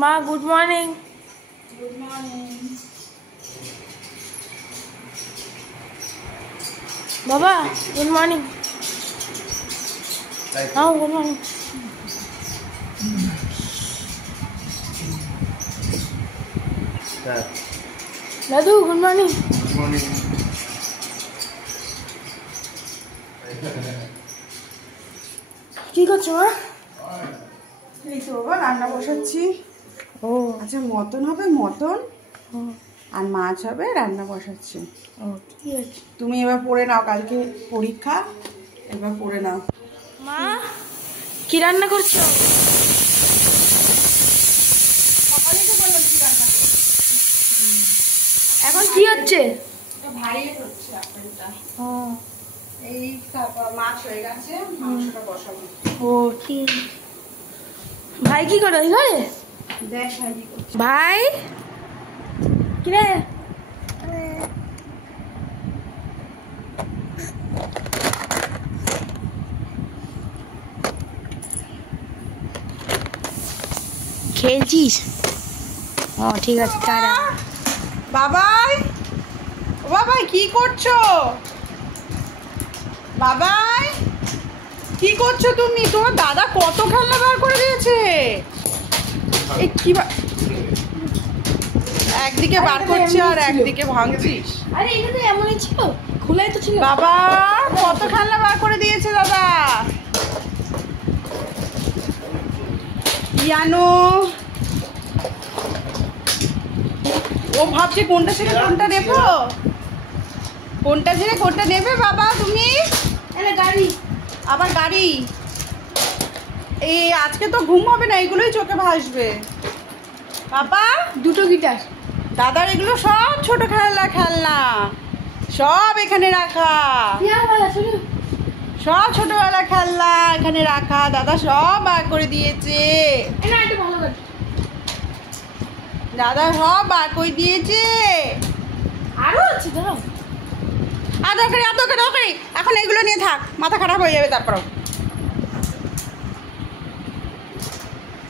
মা good morning. Good morning বাবা good morning. হ্যাঁ গুড মর্নিং। দাদু গুড মর্নিং। Good morning. কি করছো মা? এই তো বাবা রান্না বসাচ্ছি। ও আচ্ছা মটন হবে, মটন আর মাছ হবে, রান্না বসাচ্ছি। ও ঠিক আছে। তুমি এবার পড়ে নাও, কালকে পরীক্ষা, এবার পড়ে নাও। মা কি রান্না করছো? এখন কি হচ্ছে? ভাই হচ্ছে আপেলটা। ও এই মাছ হয়ে গেছে, মাংসটা বসাবো। ও ঠিক। ভাই কি করে ওই ঘরে? দেখ ভাই কি করছে। ভাই কিরে? খেলছিস? ও ঠিক আছে টাটা। বাবাই, ও বাবাই কি করছো? বাবাই কি করছো তুমি? তোমার দাদা কত খেলনা বার করে দিয়েছে। এই কি একদিকে বার করছে আর একদিকে ভাঙছিস। আরে এটা তো এমনই ছিল, খোলাই তো ছিল। বাবা কত খেলনা বার করে দিয়েছে দাদা। ইয়ানো ও ভাবছে কোনটা ছেড়ে কোনটা নেবো, কোনটা ছেড়ে কোনটা নেবে বাবা তুমি। আরে গাড়ি, আবার গাড়ি। এই আজকে তো ঘুম হবে না, এগুলোই চোখে ভাসবে। বাবা দুটো গিটার। দাদার এগুলো সব ছোট খেলনা সব এখানে রাখা, সব ছোটবেলা খেলনা এখানে রাখা। দাদা সব বার করে দিয়েছে, দাদা সব বার করে দিয়েছে। আরো আছে ধরো। আর দরকারি এখন এগুলো নিয়ে থাক, মাথা খারাপ হয়ে যাবে। তারপর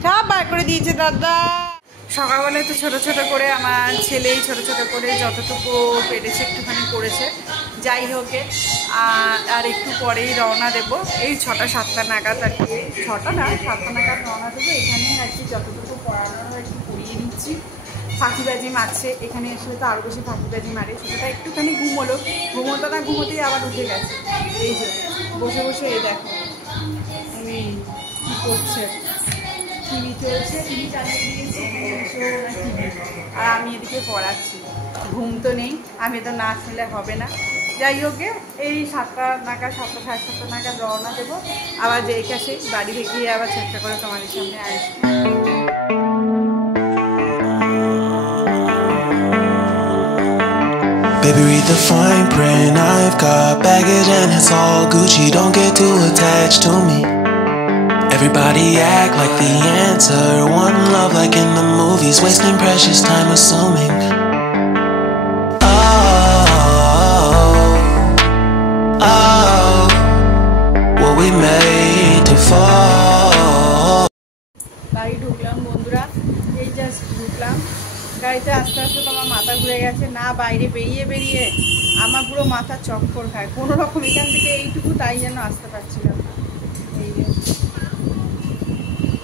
সব বার করে দিয়েছে দাদা। সকালবেলায় তো ছোট ছোট করে আমার ছেলেই ছোট ছোট করে যতটুকু পেরেছে একটুখানি করেছে। যাই হোক, আর একটু পরেই রওনা দেব, এই 6টা-7টা নাগাদ আর কি। 6টা না 7টা নাগাদ রওনা দেবো। এখানেই আর কি যতটুকু পড়ানো আর কি পড়িয়ে নিচ্ছি। ফাঁকিবাজি মারছে, এখানে এসে তো আরও বেশি ফাঁকিবাজি মারে। ছোটোটা একটুখানি ঘুমোতো না, ঘুমোতেই আবার উঠে গেছে। এই যে বসে বসে এই দেখো আমি কী করছে, টিভি চলছে, টিভি চালিয়ে দিয়েছে, আর আমি এদিকে পড়াচ্ছি। ঘুম তো নেই, আমি তো না শুনলে হবে না। যাই হোক, এই 7টা নাগাদ 7টা সাড়ে 7টা নাগাদ রওনা দেবো। আবার যে কাছে বাড়ি থেকে আবার চেষ্টা করে তোমাদের সামনে আসবো। Baby, read the fine print. I've got baggage and it's all Gucci. Don't get too attached to me. Everybody act like the answer. One love like in the movies. Wasting precious time assuming. Oh, what we made to fall. বাড়ি ঢুকলাম বন্ধুরা, এই just ঢুকলাম। গাড়িতে আস্তে আস্তে তো আমার মাথা ঘুরে গেছে, না বাইরে বেরিয়ে আমার পুরো মাথা চক্কর খায়। কোনো রকম এখান থেকে এইটুকু তাই যেন আসতে পারছিলাম। এই যে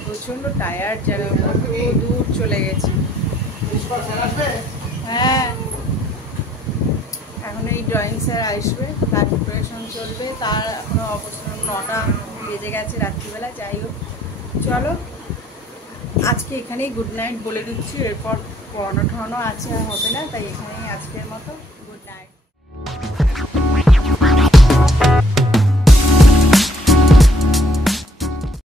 প্রচণ্ড টায়ার্ড, যেন কত দূর চলে গেছি। হ্যাঁ এখন এই ড্রয়িং স্যার আসবে, তার প্রিপারেশন চলবে। তার এখনো অবশ্য 9টা বেজে গেছে রাত্রিবেলা। যাই হোক চলো আজকে এখানেই গুড নাইট বলে দিচ্ছি। এরপর পড়ানো ঠড়ানো আছে, আর হবে না, তাই এখানেই আজকের মতো গুড নাইট।